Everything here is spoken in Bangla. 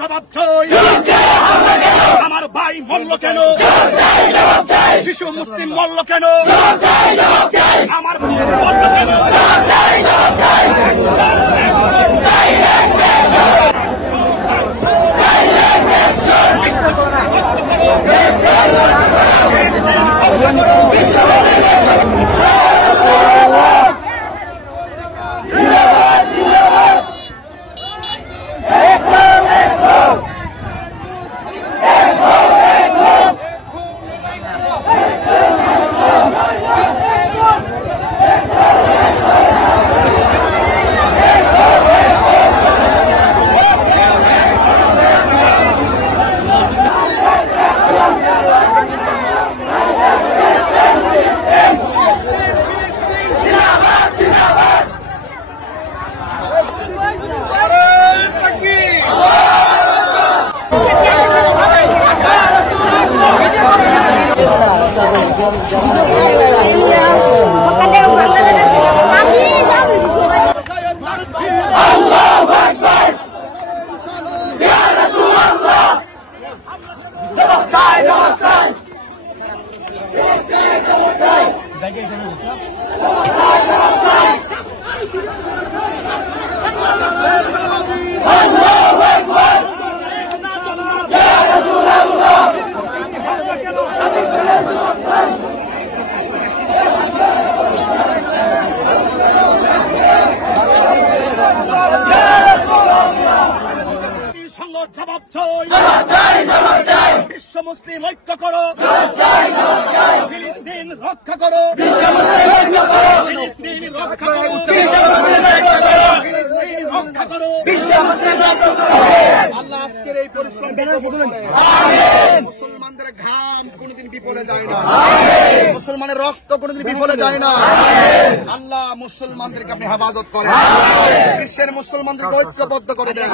জবাব চাই। আমার ভাই মরল কেন? শিশু মুসলিম মরল কেন? আমার মরল কেন? জবাব চাই। বিশ্ব মুসলিম ঐক্য করো। ফিলিস্তিন রক্ষা করো। ফিলিস্তিন রক্ষা করো। ফিলিস্তিন রক্ষা করো। আল্লাহ আজকের এই পরিশ্রম মুসলমানদের ঘাম কোনদিন বিফলে যায় না। মুসলমানের রক্ত কোনদিন বিফলে যায় না। আল্লাহ মুসলমানদেরকে আপনি হেফাজত করেন। বিশ্বের মুসলমানদেরকে ঐক্যবদ্ধ করে দেন।